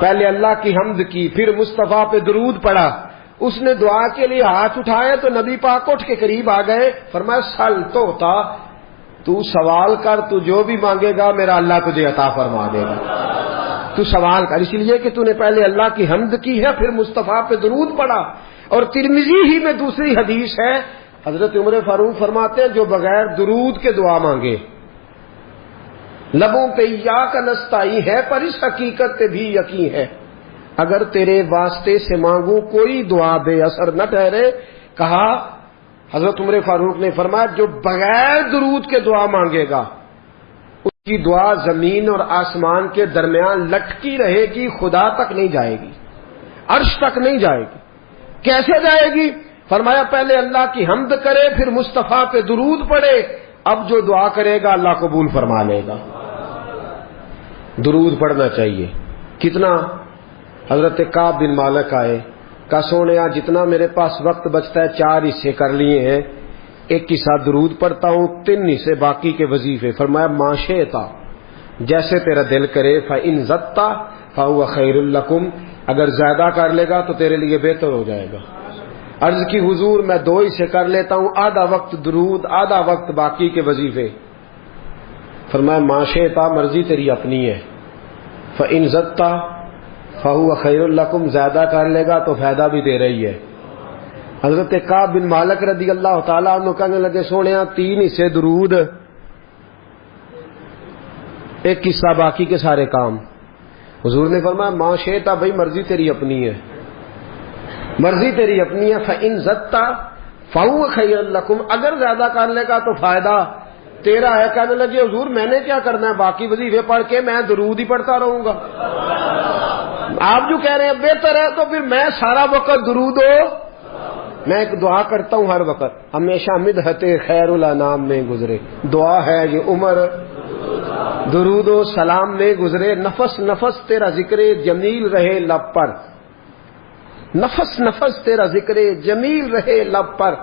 پہلے اللہ کی حمد کی، پھر مصطفیٰ پہ درود پڑھا۔ اس نے دعا کے لیے ہاتھ اٹھائے تو نبی پاک اٹھ کے قریب آ گئے، فرمایا سل تو ہوتا، تو سوال کر، تو جو بھی مانگے گا میرا اللہ تجھے عطا فرما دے گا۔ تو سوال کر، اس لیے کہ تو نے پہلے اللہ کی حمد کی ہے، پھر مصطفیٰ پہ درود پڑھا۔ اور ترمذی ہی میں دوسری حدیث ہے، حضرت عمر فاروق فرماتے ہیں جو بغیر درود کے دعا مانگے لبوں پہ ایاک نستعین ہے پر اس حقیقت پہ بھی یقین ہے اگر تیرے واسطے سے مانگوں کوئی دعا بے اثر نہ ٹھہرے۔ کہا حضرت عمر فاروق نے فرمایا جو بغیر درود کے دعا مانگے گا اس کی دعا زمین اور آسمان کے درمیان لٹکی رہے گی، خدا تک نہیں جائے گی، عرش تک نہیں جائے گی۔ کیسے جائے گی؟ فرمایا پہلے اللہ کی حمد کرے، پھر مصطفیٰ پہ درود پڑھے، اب جو دعا کرے گا اللہ قبول فرما لے گا. درود پڑھنا چاہیے. کتنا؟ حضرت کعب بن مالک آئے، کہا سونیا جتنا میرے پاس وقت بچتا ہے 4 حصے کر لیے ہیں، ایک حصہ درود پڑھتا ہوں، 3 حصے باقی کے وظیفے. فرمایا ما شئتا، جیسے تیرا دل کرے. فإن زدت فهو خیر لکم، اگر زیادہ کر لے گا تو تیرے لیے بہتر ہو جائے گا. عرض کی حضور میں 2 حصے کر لیتا ہوں، آدھا وقت درود، آدھا وقت باقی کے وظیفے. فرمایا ما شئتا، مرضی تیری اپنی ہے. فإن زدت فهو خیر لکم، زیادہ کر لے گا تو فائدہ بھی دے رہی ہے. حضرت کعب بن مالک رضی اللہ تعالیٰ عنہ کہنے لگے سونیا 3 حصے درود، ایک حصہ باقی کے سارے کام. حضور نے فرمایا ما شئتا، بھائی مرضی تیری اپنی ہے، مرضی تیری اپنی ہے. فإن زدت فهو خیر لکم، اگر زیادہ کر لے گا تو فائدہ تیرا ہے. کہنے لگے حضور میں نے کیا کرنا ہے، باقی وظیفے پڑھ کے میں درود ہی پڑھتا رہوں گا. آپ جو کہہ رہے ہیں بہتر ہے تو پھر میں سارا وقت درود ہو. میں ایک دعا کرتا ہوں ہر وقت، ہمیشہ مدحت خیر الانام میں گزرے. دعا ہے یہ عمر درود و سلام میں گزرے. نفس نفس تیرا ذکر جمیل رہے لب پر، نفس نفس تیرا ذکر جمیل رہے لب پر،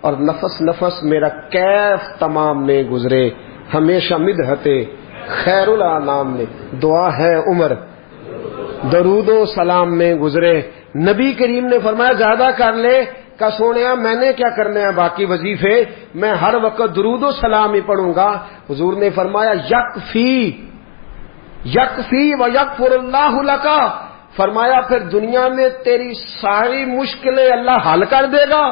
اور نفس نفس میرا کیف تمام میں گزرے. ہمیشہ مدحت خیر الانام میں. دعا ہے عمر درود و سلام میں گزرے. نبی کریم نے فرمایا زیادہ کر لے. کہ سونیا میں نے کیا کرنا ہے باقی وظیفے، میں ہر وقت درود و سلام ہی پڑھوں گا. حضور نے فرمایا یکفی یکفی و یغفر اللہ لکا، فرمایا پھر دنیا میں تیری ساری مشکلیں اللہ حل کر دے گا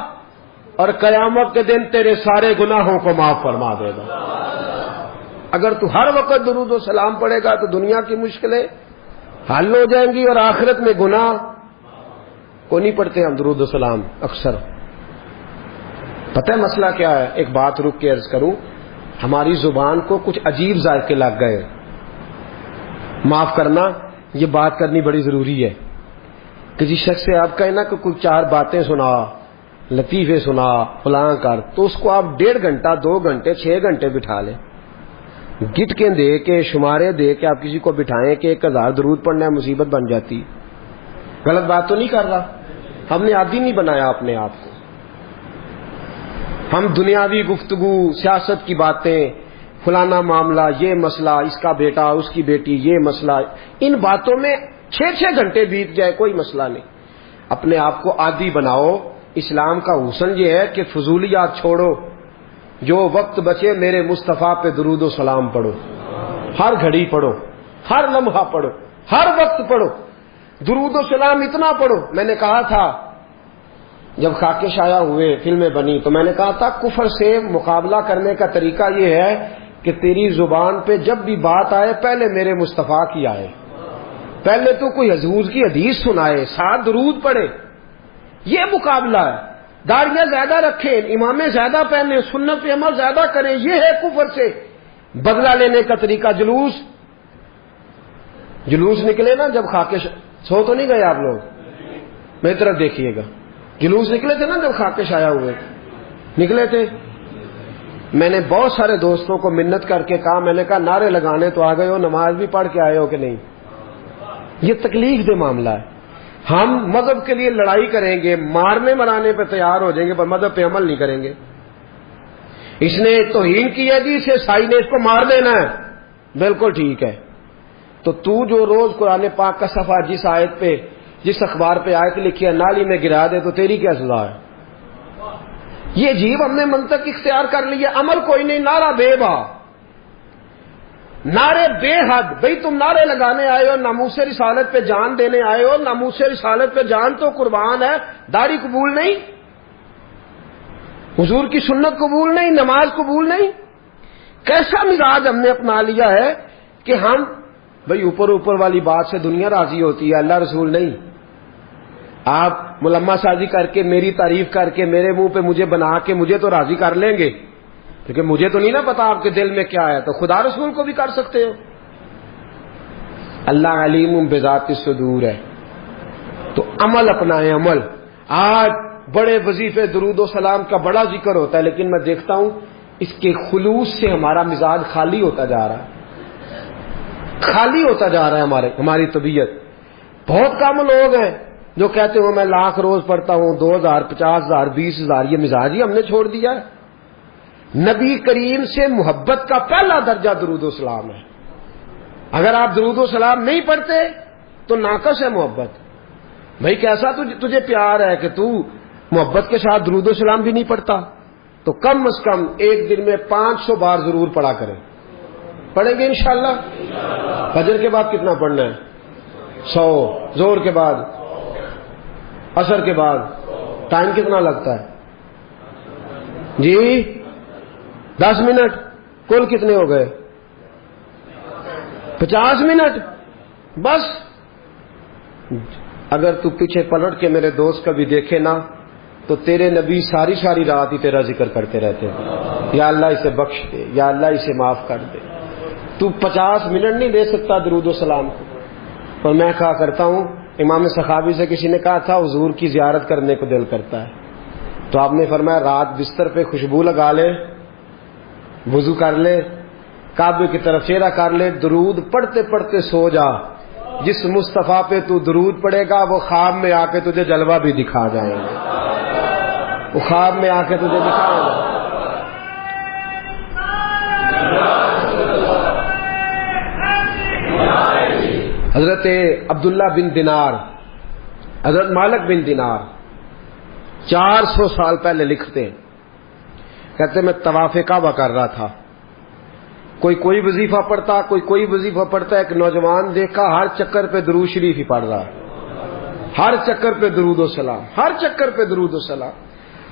اور قیامت کے دن تیرے سارے گناہوں کو معاف فرما دے گا. اگر تو ہر وقت درود و سلام پڑھے گا تو دنیا کی مشکلیں حل ہو جائیں گی اور آخرت میں گناہ کو نہیں پڑھتے ہم درود و سلام اکثر. پتہ ہے مسئلہ کیا ہے؟ ایک بات رک کے عرض کروں، ہماری زبان کو کچھ عجیب ذائقے لگ گئے. معاف کرنا، یہ بات کرنی بڑی ضروری ہے. کسی شخص سے آپ کہیں نا کہ کچھ 4 باتیں سنا، لطیفے سنا، فلاں کر، تو اس کو آپ 1.5 گھنٹہ 2 گھنٹے 6 گھنٹے بٹھا لیں. گٹ کے دے کے شمارے دے کے آپ کسی کو بٹھائیں کہ 1000 درود پڑھنا ہے، مصیبت بن جاتی. غلط بات تو نہیں کر رہا؟ ہم نے عادی نہیں بنایا اپنے آپ کو. ہم دنیاوی گفتگو، سیاست کی باتیں، فلانا معاملہ، یہ مسئلہ، اس کا بیٹا اس کی بیٹی، یہ مسئلہ، ان باتوں میں 6 گھنٹے بیت جائے کوئی مسئلہ نہیں. اپنے آپ کو عادی بناؤ. اسلام کا حسن یہ ہے کہ فضولیات چھوڑو، جو وقت بچے میرے مصطفیٰ پہ درود و سلام پڑھو. ہر گھڑی پڑھو، ہر لمحہ پڑھو، ہر وقت پڑھو. درود و سلام اتنا پڑھو. میں نے کہا تھا جب خاکے شائع ہوئے، فلمیں بنی، تو میں نے کہا تھا کفر سے مقابلہ کرنے کا طریقہ یہ ہے کہ تیری زبان پہ جب بھی بات آئے پہلے میرے مصطفیٰ کی آئے، پہلے تو کوئی حضور کی حدیث سنائے، ساتھ درود پڑھے. یہ مقابلہ ہے. داڑیاں زیادہ رکھیں، امامیں زیادہ پہنے، سنت پہ عمل زیادہ کریں، یہ ہے کفر سے بدلہ لینے کا طریقہ. جلوس نکلے نا جب خاکے سو تو نہیں گئے آپ لوگ؟ میری طرف دیکھیے گا. جلوس نکلے تھے نا جب خاکے شائع ہوئے، نکلے تھے. میں نے بہت سارے دوستوں کو منت کر کے کہا، میں نے کہا نعرے لگانے تو آ گئے ہو، نماز بھی پڑھ کے آئے ہو کہ نہیں؟ یہ تکلیف دہ معاملہ ہے. ہم مذہب کے لیے لڑائی کریں گے، مارنے مرانے پہ تیار ہو جائیں گے، پر مذہب پہ عمل نہیں کریں گے. اس نے توہین کی ہے جی، اسے سائی نے اس کو مار دینا ہے. بالکل ٹھیک ہے. تو جو روز قرآن پاک کا صفحہ جس آیت پہ، جس اخبار پہ آیت لکھی ہے نالی میں گرا دے، تو تیری کیا سزا ہے؟ یہ عجیب ہم نے منطق اختیار کر لی ہے. عمل کوئی نہیں، نعرہ بے با، نعرے بے حد. بھئی تم نعرے لگانے آئے ہو، ناموس رسالت پہ جان دینے آئے ہو، ناموس رسالت پہ جان تو قربان ہے، داڑھی قبول نہیں، حضور کی سنت قبول نہیں، نماز قبول نہیں. کیسا مزاج ہم نے اپنا لیا ہے کہ ہم بھئی اوپر والی بات سے دنیا راضی ہوتی ہے، اللہ رسول نہیں. آپ ملمہ سازی کر کے، میری تعریف کر کے، میرے منہ پہ مجھے بنا کے مجھے تو راضی کر لیں گے، کیونکہ مجھے تو نہیں نا پتا آپ کے دل میں کیا ہے. تو خدا رسول کو بھی کر سکتے ہو. اللہ علیم بذات الصدور ہے. تو عمل اپنائیں، عمل. آج بڑے وظیفے درود و سلام کا بڑا ذکر ہوتا ہے، لیکن میں دیکھتا ہوں اس کے خلوص سے ہمارا مزاج خالی ہوتا جا رہا ہے، خالی ہوتا جا رہا ہے ہماری طبیعت. بہت کم لوگ ہیں جو کہتے ہو میں 1,00,000 روز پڑھتا ہوں، 2,000 50,000 20,000. یہ مزاج ہی ہم نے چھوڑ دیا ہے. نبی کریم سے محبت کا پہلا درجہ درود و سلام ہے. اگر آپ درود و سلام نہیں پڑھتے تو ناقص ہے محبت. بھائی کیسا تجھے پیار ہے کہ تو محبت کے ساتھ درود و سلام بھی نہیں پڑھتا؟ تو کم از کم ایک دن میں 500 بار ضرور پڑھا کریں. پڑھیں گے انشاءاللہ؟ فجر کے بعد کتنا پڑھنا ہے؟ 100. زور کے بعد، عصر کے بعد. ٹائم کتنا لگتا ہے جی؟ 10 منٹ. کل کتنے ہو گئے؟ 50 منٹ بس. اگر تو پیچھے پلٹ کے میرے دوست کبھی دیکھے نا تو تیرے نبی ساری رات ہی تیرا ذکر کرتے رہتے ہیں، یا اللہ اسے بخش دے، یا اللہ اسے معاف کر دے. تو 50 منٹ نہیں دے سکتا درود و سلام کو. اور میں کہا کرتا ہوں، امام سخاوی سے کسی نے کہا تھا حضور کی زیارت کرنے کو دل کرتا ہے، تو آپ نے فرمایا رات بستر پہ خوشبو لگا لے، وضو کر لے، کعبے کی طرف چہرہ کر لے، درود پڑھتے پڑھتے سو جا. جس مصطفیٰ پہ تو درود پڑے گا وہ خواب میں آ کے تجھے جلوہ بھی دکھا جائیں گے، وہ خواب میں آ کے تجھے دکھائیں گے. حضرت عبداللہ بن دینار، حضرت مالک بن دینار 400 سال پہلے لکھتے ہیں، کہتے میں طواف کعبہ کر رہا تھا، کوئی وظیفہ پڑھتا، کوئی وظیفہ پڑھتا. ایک نوجوان دیکھا ہر چکر پہ درود شریف ہی پڑھ رہا، ہر چکر پہ درود و سلام، ہر چکر پہ درود و سلام.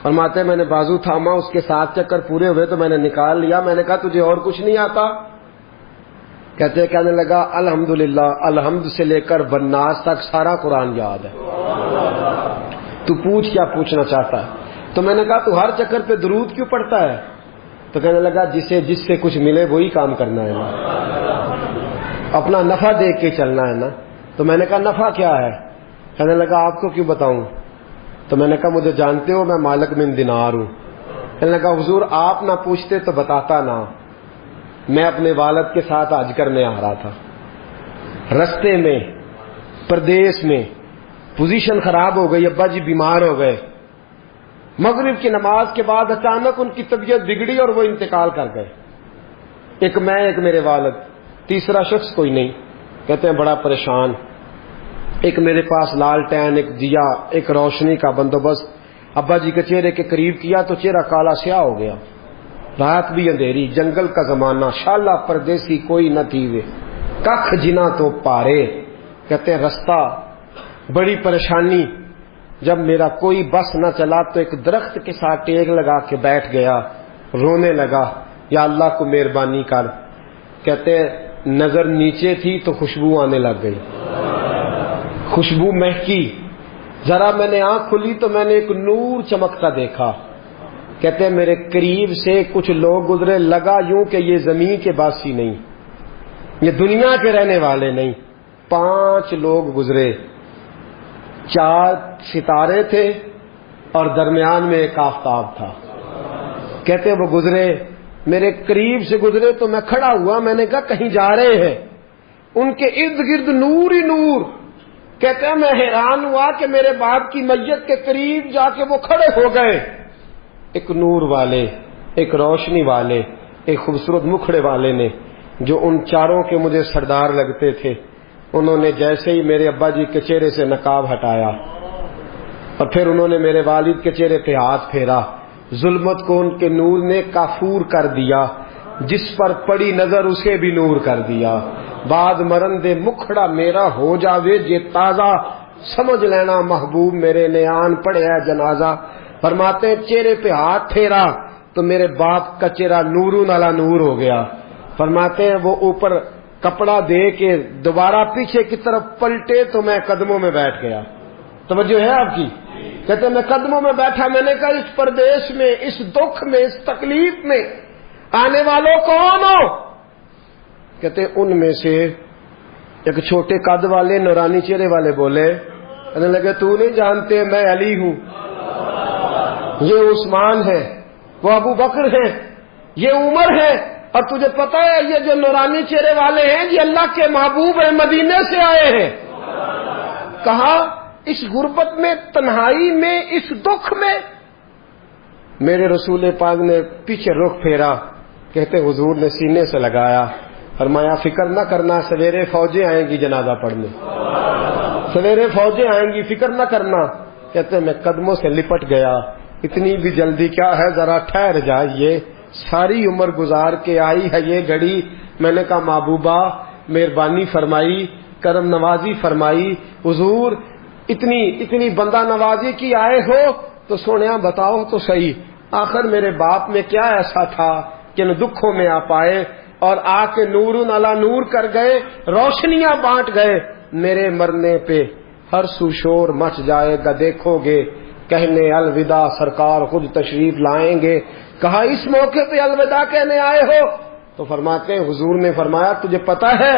فرماتے میں نے بازو تھاما، اس کے 7 چکر پورے ہوئے تو میں نے نکال لیا. میں نے کہا تجھے اور کچھ نہیں آتا؟ کہنے لگا الحمدللہ، الحمد سے لے کر والناس تک سارا قرآن یاد ہے. تو پوچھ کیا پوچھنا چاہتا ہے؟ تو میں نے کہا تو ہر چکر پہ درود کیوں پڑھتا ہے؟ تو کہنے لگا جس سے کچھ ملے وہی کام کرنا ہے نا، اپنا نفع دیکھ کے چلنا ہے نا. تو میں نے کہا نفع کیا ہے؟ کہنے لگا آپ کو کیوں بتاؤں؟ تو میں نے کہا مجھے جانتے ہو میں مالک بن دینار ہوں. کہنے لگا حضور آپ نہ پوچھتے تو بتاتا نا. میں اپنے والد کے ساتھ حج کرنے آ رہا تھا، رستے میں پردیس میں پوزیشن خراب ہو گئی، ابا جی بیمار ہو گئے. مغرب کی نماز کے بعد اچانک ان کی طبیعت بگڑی اور وہ انتقال کر گئے. ایک میں، ایک میرے والد، تیسرا شخص کوئی نہیں. کہتے ہیں بڑا پریشان. ایک میرے پاس لالٹین، ایک دیا، ایک روشنی کا بندوبست ابا جی کے چہرے کے قریب کیا تو چہرہ کالا سیاہ ہو گیا. رات بھی اندھیری، جنگل کا زمانہ، شالہ پردیسی کوئی نہ تھی وے کخ جنا تو پارے. کہتے ہیں رستہ بڑی پریشانی. جب میرا کوئی بس نہ چلا تو ایک درخت کے ساتھ ٹیک لگا کے بیٹھ گیا، رونے لگا یا اللہ کو مہربانی کر. کہتے ہیں نظر نیچے تھی تو خوشبو آنے لگ گئی، خوشبو مہکی. ذرا میں نے آنکھ کھلی تو میں نے ایک نور چمکتا دیکھا. کہتے ہیں میرے قریب سے کچھ لوگ گزرے، لگا یوں کہ یہ زمین کے باسی نہیں، یہ دنیا کے رہنے والے نہیں. 5 لوگ گزرے، 4 ستارے تھے اور درمیان میں ایک آفتاب تھا. کہتے ہیں وہ گزرے، میرے قریب سے گزرے تو میں کھڑا ہوا. میں نے کہا کہیں جا رہے ہیں؟ ان کے ارد گرد نور ہی نور. کہتے ہیں میں حیران ہوا کہ میرے باپ کی میت کے قریب جا کے وہ کھڑے ہو گئے. ایک نور والے، ایک روشنی والے، ایک خوبصورت مکھڑے والے نے، جو ان 4 کے مجھے سردار لگتے تھے، انہوں نے جیسے ہی میرے ابا جی کے چہرے سے نقاب ہٹایا اور پھر انہوں نے میرے والد کے چہرے پہ ہاتھ پھیرا. ظلمت کو ان کے نور نے کافور کر دیا، جس پر پڑی نظر اسے بھی نور کر دیا. بعد مرندے مکھڑا میرا ہو جاوے جے تازہ، سمجھ لینا محبوب میرے نے آن پڑے ہے جنازہ. فرماتے ہیں چہرے پہ ہاتھ پھیرا تو میرے باپ کا چہرہ نورون علی نور ہو گیا. فرماتے ہیں وہ اوپر کپڑا دے کے دوبارہ پیچھے کی طرف پلٹے تو میں قدموں میں بیٹھ گیا. توجہ ہے آپ کی؟ کہتے ہیں میں قدموں میں بیٹھا. میں نے کہا اس پردیش میں، اس دکھ میں، اس تکلیف میں آنے والوں کون ہو؟ کہتے ہیں ان میں سے ایک چھوٹے قد والے نورانی چہرے والے بولے. کہنے لگے تو نہیں جانتے میں علی ہوں، یہ عثمان ہے، وہ ابو بکر ہے، یہ عمر ہے، اور تجھے پتا ہے یہ جو نورانی چہرے والے ہیں یہ اللہ کے محبوب ہیں، مدینے سے آئے ہیں۔ کہا اس غربت میں، تنہائی میں، اس دکھ میں میرے رسول پاک نے پیچھے رخ پھیرا، کہتے حضور نے سینے سے لگایا، فرمایا فکر نہ کرنا، سویرے فوجیں آئیں گی جنازہ پڑھنے، سویرے فوجیں آئیں گی، فکر نہ کرنا۔ کہتے میں قدموں سے لپٹ گیا، اتنی بھی جلدی کیا ہے، ذرا ٹھہر جائیے، ساری عمر گزار کے آئی ہے یہ گھڑی۔ میں نے کہا محبوبہ مہربانی فرمائی، کرم نوازی فرمائی، حضور اتنی بندہ نوازی کی آئے ہو تو سونیا بتاؤ تو صحیح، آخر میرے باپ میں کیا ایسا تھا کہ ان دکھوں میں آپ آئے اور آ کے نور علی نور کر گئے، روشنیاں بانٹ گئے۔ میرے مرنے پہ ہر سو شور مچ جائے گا، دیکھو گے کہنے الوداع سرکار خود تشریف لائیں گے۔ کہا اس موقع پہ الوداع کہنے آئے ہو؟ تو فرماتے ہیں حضور نے فرمایا تجھے پتا ہے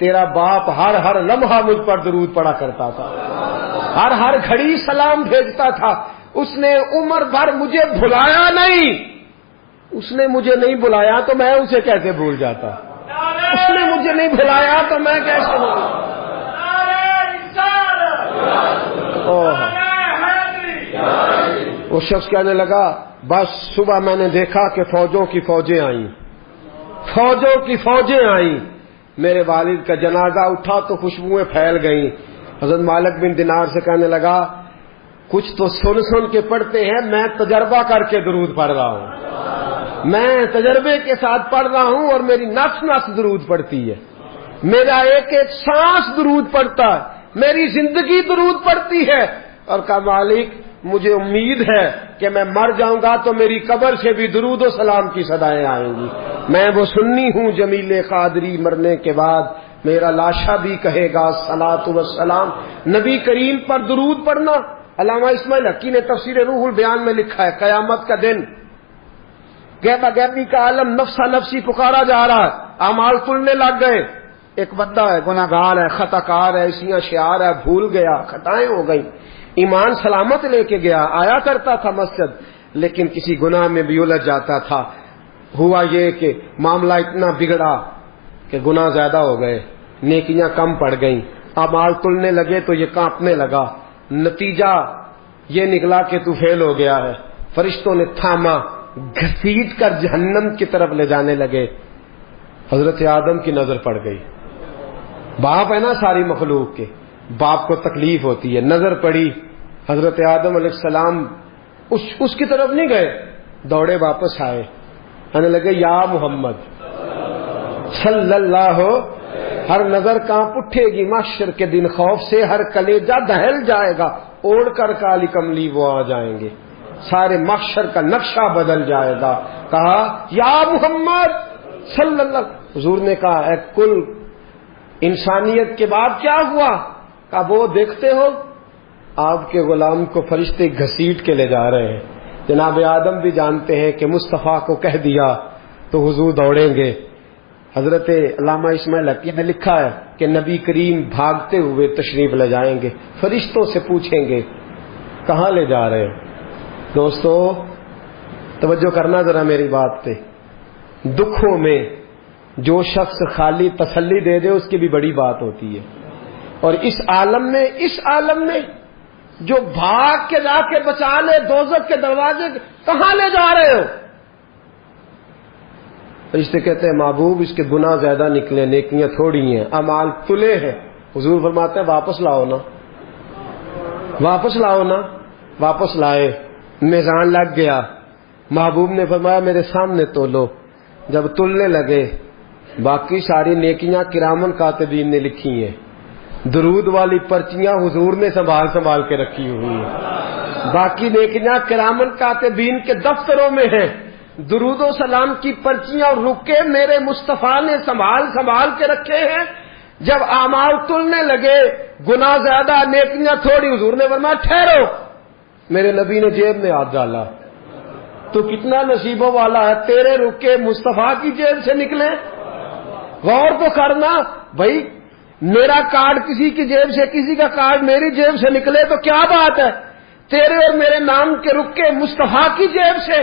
تیرا باپ ہر لمحہ مجھ پر درود پڑا کرتا تھا، ہر گھڑی سلام بھیجتا تھا، اس نے عمر بھر مجھے بھلایا نہیں، اس نے مجھے نہیں بلایا تو میں اسے کیسے بھول جاتا، اس نے مجھے نہیں بلایا تو میں کیسے بھول۔ وہ شخص کہنے لگا بس صبح میں نے دیکھا کہ فوجوں کی فوجیں آئیں، فوجوں کی فوجیں آئیں، میرے والد کا جنازہ اٹھا تو خوشبوئیں پھیل گئیں۔ حضرت مالک بن دینار سے کہنے لگا کچھ تو سن کے پڑھتے ہیں، میں تجربہ کر کے درود پڑھ رہا ہوں، میں تجربے کے ساتھ پڑھ رہا ہوں اور میری نفس درود پڑھتی ہے، میرا ایک ایک سانس درود پڑھتا ہے، میری زندگی درود پڑھتی ہے۔ اور کہا مالک مجھے امید ہے کہ میں مر جاؤں گا تو میری قبر سے بھی درود و سلام کی صدائیں آئیں گی، میں وہ سنی ہوں جمیل قادری مرنے کے بعد میرا لاشا بھی کہے گا صلاۃ و سلام۔ نبی کریم پر درود پڑھنا، علامہ اسماعیل حقی نے تفسیر روح البیان میں لکھا ہے قیامت کا دن غیبہ غیبی کا عالم نفسا نفسی پکارا جا رہا ہے، اعمال تلنے لگ گئے، ایک بندہ ہے گناہ گار ہے، خطا کار ہے، اسیاں شعار ہے، بھول گیا، خطائیں ہو گئی، ایمان سلامت لے کے گیا، آیا کرتا تھا مسجد لیکن کسی گناہ میں بھی الجھ جاتا تھا۔ ہوا یہ کہ معاملہ اتنا بگڑا کہ گناہ زیادہ ہو گئے، نیکیاں کم پڑ گئیں، اعمال تلنے لگے تو یہ کانپنے لگا، نتیجہ یہ نکلا کہ تو فیل ہو گیا ہے۔ فرشتوں نے تھاما، گھسیٹ کر جہنم کی طرف لے جانے لگے۔ حضرت آدم کی نظر پڑ گئی، باپ ہے نا ساری مخلوق کے، باپ کو تکلیف ہوتی ہے، نظر پڑی، حضرت آدم علیہ السلام اس کی طرف نہیں گئے، دوڑے واپس آئے، کہنے لگے یا محمد صلی اللہ، ہر نظر کانپ اٹھے گی محشر کے دن خوف سے، ہر کلیجہ دہل جائے گا، اوڑھ کر کالی کملی وہ آ جائیں گے، سارے محشر کا نقشہ بدل جائے گا۔ کہا یا محمد صلی اللہ، حضور نے کہا اے کل انسانیت کے بعد کیا ہوا؟ کہا وہ دیکھتے ہو آپ کے غلام کو فرشتے گھسیٹ کے لے جا رہے ہیں، جناب آدم بھی جانتے ہیں کہ مصطفیٰ کو کہہ دیا تو حضور دوڑیں گے۔ حضرت علامہ اسماعیل حقی نے لکھا ہے کہ نبی کریم بھاگتے ہوئے تشریف لے جائیں گے، فرشتوں سے پوچھیں گے کہاں لے جا رہے ہیں؟ دوستو توجہ کرنا ذرا میری بات پہ، دکھوں میں جو شخص خالی تسلی دے دے اس کی بھی بڑی بات ہوتی ہے، اور اس عالم میں جو بھاگ کے جا کے بچا لے دوزخ کے دروازے، کہاں لے جا رہے ہو؟ فرشتے کہتے ہیں محبوب اس کے گناہ زیادہ نکلے، نیکیاں تھوڑی ہیں، اعمال تلے ہیں۔ حضور فرماتے ہیں واپس لاؤ نا، واپس لاؤ نا، واپس لائے، میزان لگ گیا، محبوب نے فرمایا میرے سامنے تولو، جب تلنے لگے باقی ساری نیکیاں کرامن کاتبین نے لکھی ہیں، درود والی پرچیاں حضور نے سنبھال کے رکھی ہوئی ہیں، باقی نیکیاں کرامن کاتبین کے دفتروں میں ہیں، درود و سلام کی پرچیاں اور رکے میرے مصطفیٰ نے سنبھال کے رکھے ہیں۔ جب اعمال تلنے لگے، گناہ زیادہ نیکیاں تھوڑی، حضور نے فرمایا ٹھہرو، میرے نبی نے جیب میں ہاتھ ڈالا، تو کتنا نصیبوں والا ہے، تیرے رکے مصطفیٰ کی جیب سے نکلے، غور تو کرنا بھائی، میرا کارڈ کسی کی جیب سے، کسی کا کارڈ میری جیب سے نکلے تو کیا بات ہے، تیرے اور میرے نام کے رکے مصطفیٰ کی جیب سے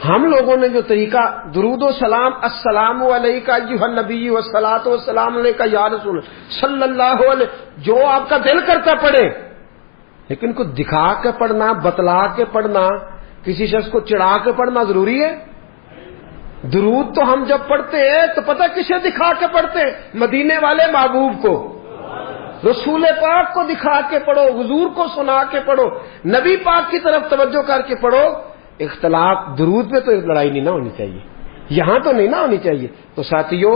ہم لوگوں نے جو طریقہ درود و سلام السلام علیکہ ایھا النبی والصلاۃ والسلام علیکہ یا رسول صلی اللہ علیہ، جو آپ کا دل کرتا پڑھے، لیکن کو دکھا کے پڑھنا، بتلا کے پڑھنا، کسی شخص کو چڑھا کے پڑھنا ضروری ہے؟ درود تو ہم جب پڑھتے ہیں تو پتہ کسے دکھا کے پڑھتے ہیں؟ مدینے والے محبوب کو، رسول پاک کو دکھا کے پڑھو، حضور کو سنا کے پڑھو، نبی پاک کی طرف توجہ کر کے پڑھو۔ اختلاف درود پہ تو لڑائی نہیں نہ ہونی چاہیے، یہاں تو نہیں نہ ہونی چاہیے۔ تو ساتھیو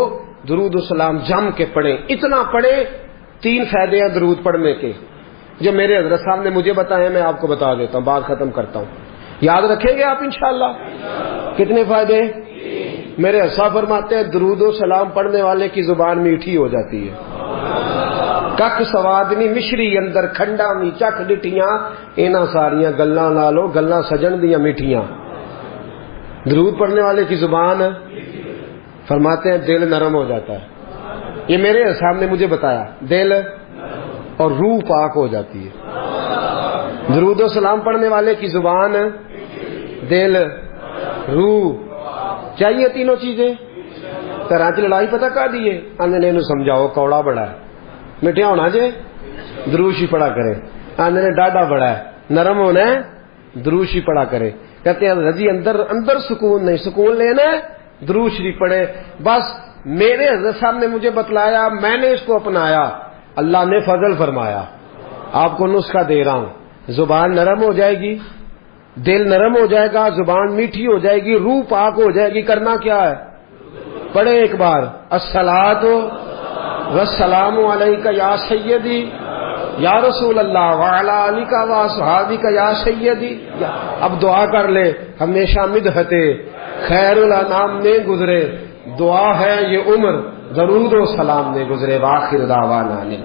درود و سلام جم کے پڑھیں، اتنا پڑھیں۔ 3 فائدے ہیں درود پڑھنے کے جو میرے حضرت صاحب نے مجھے بتائے، میں آپ کو بتا دیتا ہوں، بات ختم کرتا ہوں، یاد رکھیں گے آپ انشاءاللہ؟ کتنے فائدے؟ میرے حضرت صاحب فرماتے ہیں درود و سلام پڑھنے والے کی زبان میٹھی ہو جاتی ہے، کک سوادنی مشری اندر کھنڈا می چکھ ڈٹیاں، اینا ساریاں گلاں نالو گلاں سجن دیاں میٹھیاں۔ درود پڑھنے والے کی زبان فرماتے ہیں دل نرم ہو جاتا ہے، یہ میرے صاحب نے مجھے بتایا، دل اور روح پاک ہو جاتی ہے۔ درود و سلام پڑھنے والے کی زبان، دل، روح، چاہیے تینوں چیزیں۔ کراچ لڑائی پتہ کا دیے آنے نے سمجھاؤ کوڑا بڑا ہے، میٹھیا ہونا جے دروشی پڑھا کرے، آنے نے ڈاڈا بڑا ہے نرم ہونا ہے دروشی پڑھا کرے۔ کہتے ہیں رضی اندر سکون نہیں، سکون لینا ہے درود شریف پڑھے۔ بس میرے حضرت صاحب نے مجھے بتلایا، میں نے اس کو اپنایا، اللہ نے فضل فرمایا۔ آپ کو نسخہ دے رہا ہوں، زبان نرم ہو جائے گی، دل نرم ہو جائے گا، زبان میٹھی ہو جائے گی، روح پاک ہو جائے گی۔ کرنا کیا ہے؟ پڑھے ایک بار، الصلاۃ والسلام علیکہ یا سیدی یا رسول اللہ وعلی آلک واصحابک یا سیدی۔ اب دعا کر لے، ہمیشہ مدحت خیر الانام نے گزرے، دعا ہے یہ عمر درود و سلام نے گزرے۔ وآخر دعوانا